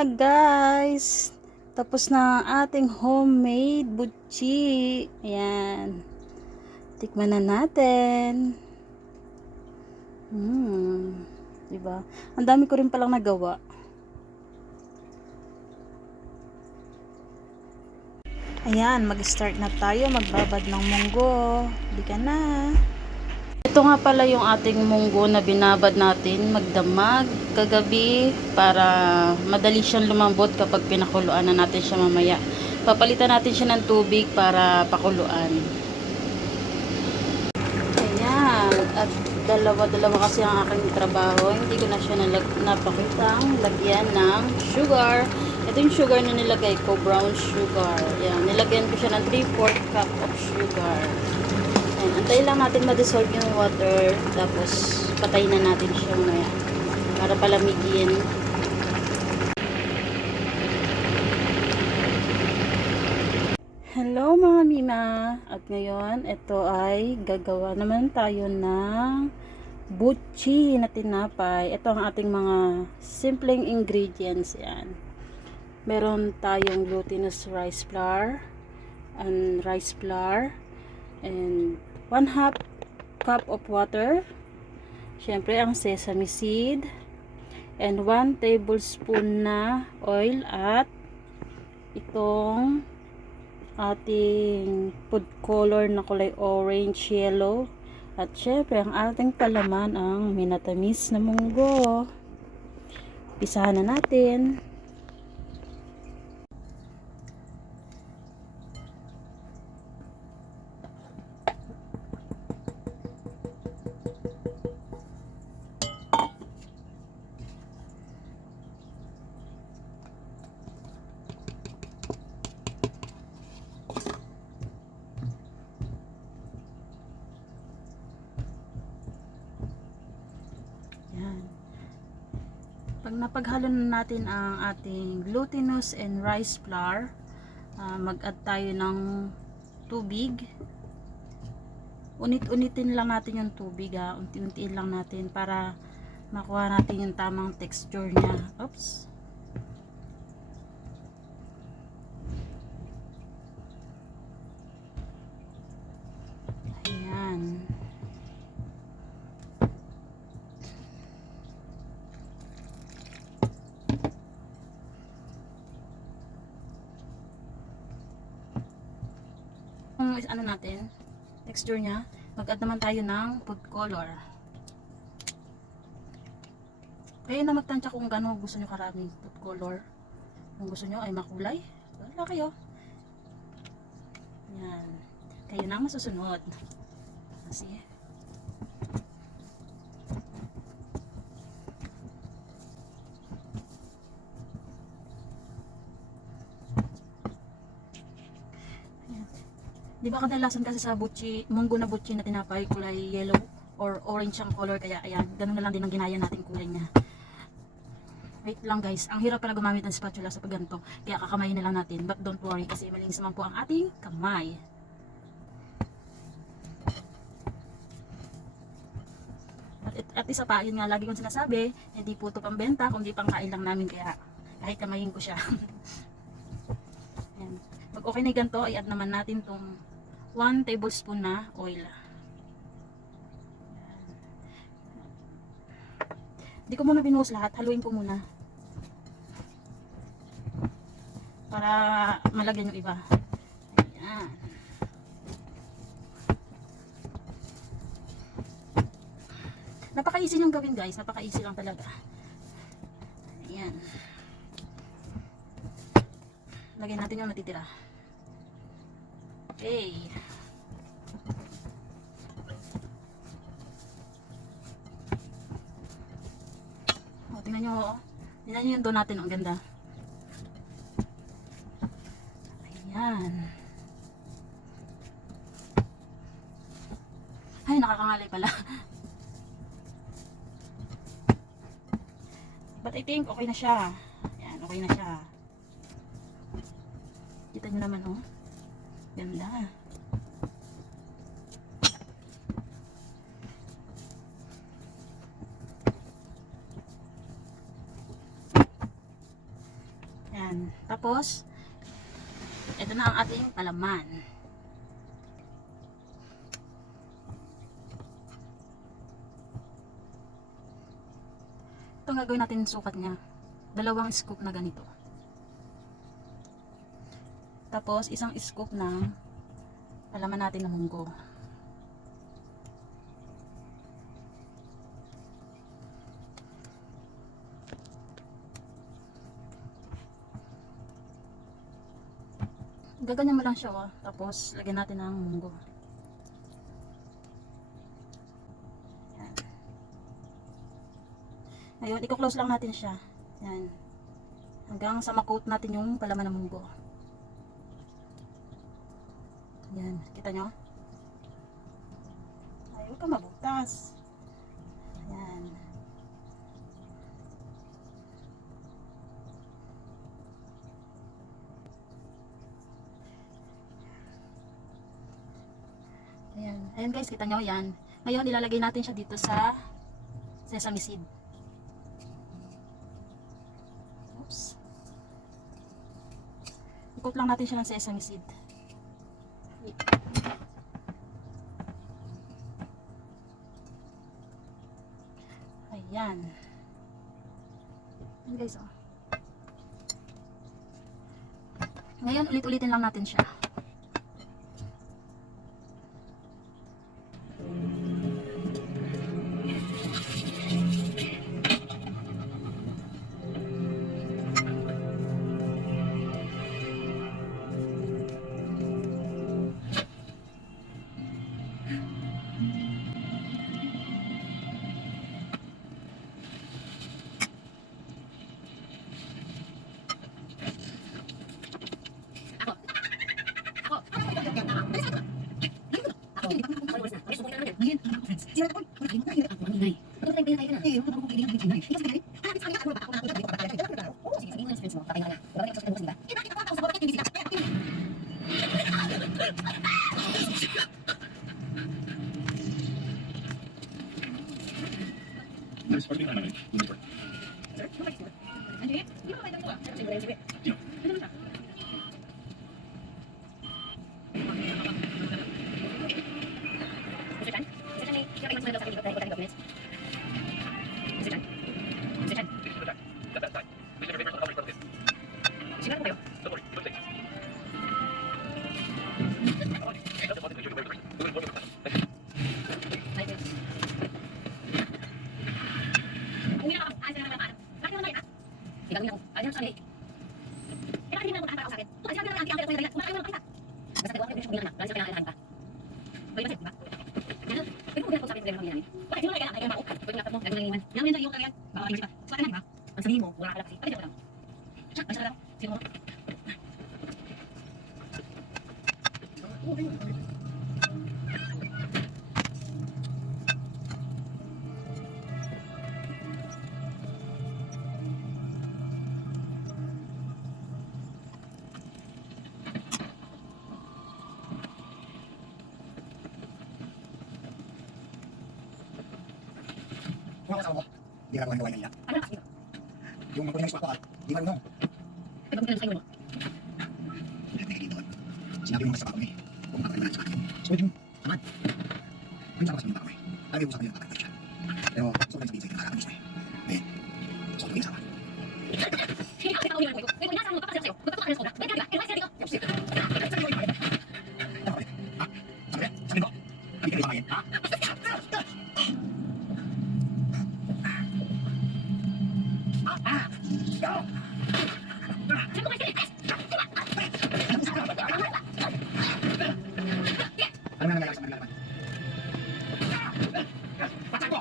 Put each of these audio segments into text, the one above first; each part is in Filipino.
na guys. Tapos na ang ating homemade butchi. Ayan. Tikman na natin. Diba? Ang dami ko rin palang nagawa. Ayan, mag-start na tayo. Magbabad ng munggo. Di ka na. Ito nga pala yung ating munggo na binabad natin magdamag kagabi para madali siyang lumambot kapag pinakuluan na natin siya mamaya. Papalitan natin siya ng tubig para pakuluan. Ayan, at dalawa-dalawa kasi ang aking trabaho. Hindi ko na siya napakitang lagyan ng sugar. Ito yung sugar na nilagay ko, brown sugar. Ayan, nilagyan ko siya ng 3/4 cup of sugar. Ayan, antayin lang natin ma-dissolve yung water, tapos patayin na natin siya maya para palamigin. Hello mga mima! At ngayon, ito ay gagawa naman tayo ng butchi na tinapay. Ito ang ating mga simpleng ingredients. Yan. Meron tayong glutinous rice flour and 1/2 cup of water, syempre ang sesame seed, and 1 tablespoon na oil, at itong ating food color na kulay orange, yellow, at syempre ang ating palaman, ang minatamis na munggo. Pisahan na natin. Pag napaghalo na natin ang ating glutinous and rice flour, mag-add tayo ng tubig. Unit-unitin lang natin yung tubig, unti-untiin lang natin para makuha natin yung tamang texture niya. Oops. Ayan. Ano natin, texture niya, mag-add naman tayo ng food color. Kayo na magtansya kung gano'n gusto nyo karaming food color. Kung gusto nyo ay makulay, wala kayo. Yan. Kayo na masusunod. Kasi di ba kadalasan kasi sa butchi, munggo na butchi na tinapay, kulay yellow or orange ang color, kaya ayan, ganun na lang din ang ginaya natin kulay niya. Wait lang guys, ang hirap pala gumamit ng spatula sa pagganto, kaya kakamayin na lang natin, but don't worry kasi malinis naman po ang ating kamay. At isa pa, yun nga lagi kong sinasabi, hindi po ito pambenta, kundi pangkain lang namin, kaya kahit kamayin ko siya. Ayan. Pag okay na ganito, i-add naman natin tong 1 tablespoon na oil. Hindi ko muna binuhos lahat, haluin ko muna para malagyan yung iba. Ayan. Napaka-easy niyong gawin guys, napaka-easy lang talaga. Ayan. Lagyan natin yung natitira. Okay. O, tingnan nyo, tingnan nyo yung dough natin, ang ganda. Ayan. Ay, nakakangalay pala. But I think okay na siya. Ayan, okay na siya. Kita nyo naman, oh. Ganda. Yan. Tapos, ito na ang ating palaman. Ito ang gagawin natin sukat niya. 2 scoop na ganito. Tapos, 1 scoop ng palaman natin ng munggo. Gaganyan mo lang siya, oh. Tapos lagyan natin ng munggo. Yan. Ngayon, i-close lang natin siya. Yan. Hanggang sa ma-coat natin yung palaman ng munggo. Yan, kita nyo? Ay, huwag ka mabutas. Yan. Ayan. Ayan guys, kita nyo yan. Ngayon, ilalagay natin siya dito sa sesame seed. Oops. Ikot lang natin siya ng sesame seed. Ayan. Ayan guys, oh. Ngayon, ulit-ulitin lang natin siya. Kung ako kasama mo, hindi ka gawain kanina. Yung magpunin ng spot ko hindi ka rin Teka dito. Sinabi mo kasi sa pakawin kung makakain mo na sa akin. So, yung tamad. Yung sama sa mga pakawin. Alam mo sa kanila kakakit siya. Pero, sobrang sabihin sa'yo, nakakabis mo eh. Then, sobrang yung sama. Sabi ko, hindi ka rin pakain. Ano nga nangyayari sa mga laban? Patak ko!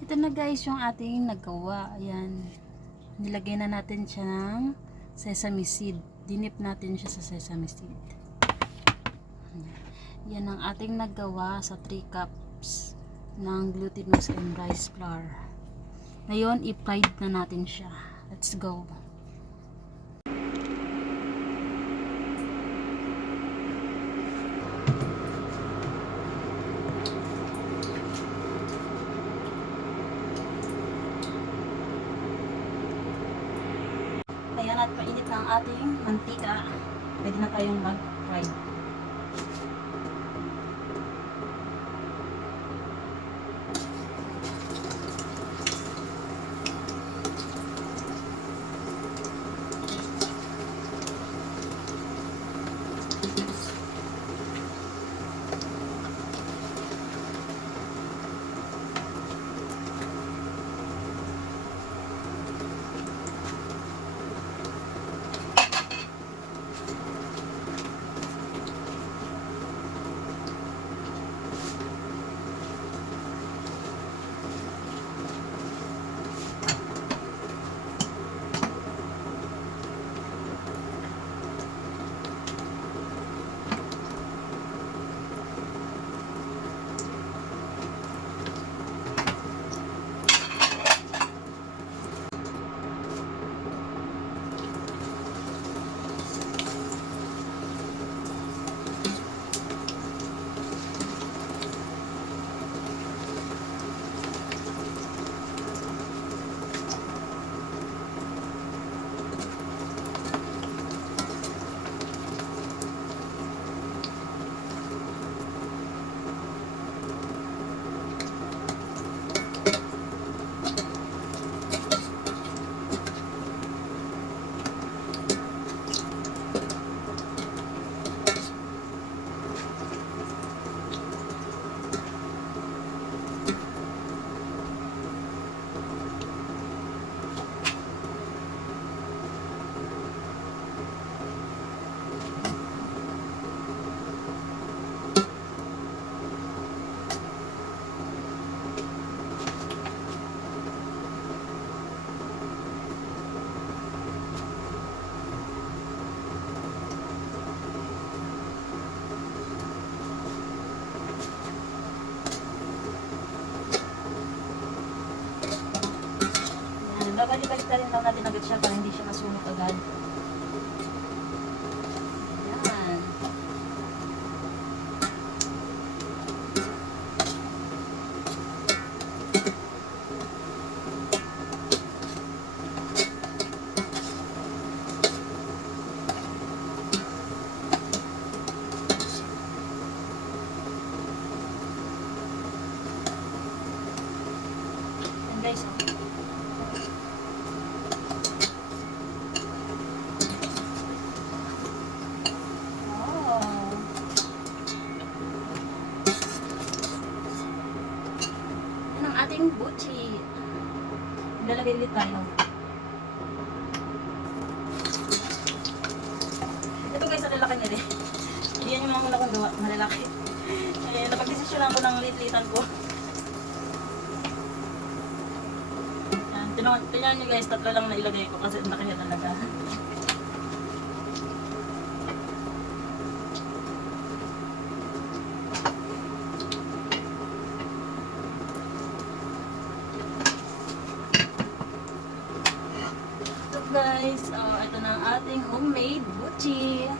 Ito na guys yung ating nagawa. Ayan. Nilagay na natin siya ng sesame seed. Dinip natin siya sa sesame seed. Yan ang ating nagawa sa 3 cups ng glutinous and rice flour. Ngayon, i-fried na natin siya. Let's go. Ayan, at mainit na ang ating mantika. Pwede na tayong mag-fry. Babalik-balik na rin lang natin agad siya para hindi siya masunog agad. Yan. Yan guys, oh. Ating buchi. Lalagay ulit tayo. Ito guys, ang lalaki nila. Yan yung mga muna kong gawa, malalaki. Napag-desisyonan ko ng lit-litan ko. Yan, tingnan nyo guys, 3 lang na ilagay ko kasi ang laki niya talaga. Guys, ito na ang ating homemade buchi.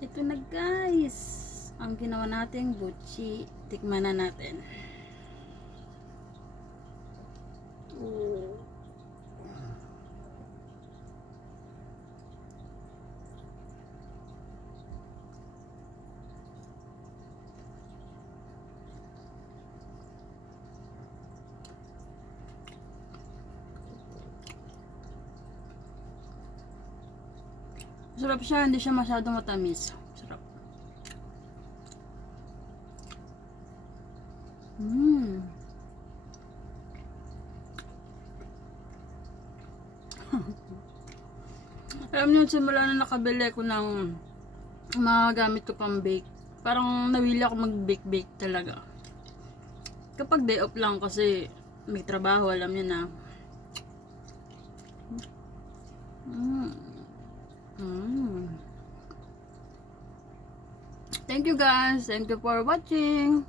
Ito na guys, ang ginawa nating buchi. Tikman na natin. Sarap siya, hindi siya masyadong matamis. Sarap. Alam niyo, simula na nakabili ko ng mga gamit ko pang bake. Parang nawili ako mag-bake-bake talaga. Kapag day off lang kasi may trabaho, alam niyo na. Thank you guys. Thank you for watching.